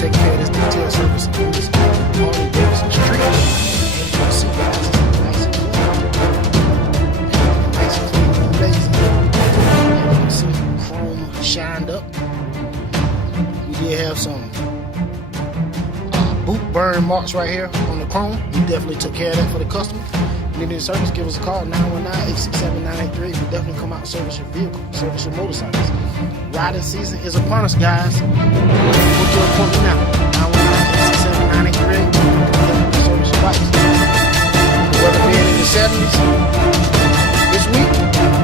taking care of this detail service on this Harley Davidson street. And you can see, guys, it's nice and clean. Nice and clean and blazing. And you can see chrome shined up. We did have some boot burn marks right here on the chrome. We definitely took care of that for the customer. If you need any service, give us a call, 919-867-9838. We definitely come out and service your vehicle, service your motorcycles. Riding season is upon us, guys. Book your appointment now, 919-867-9838. Definitely service your bikes. The weather being in the 70s this week.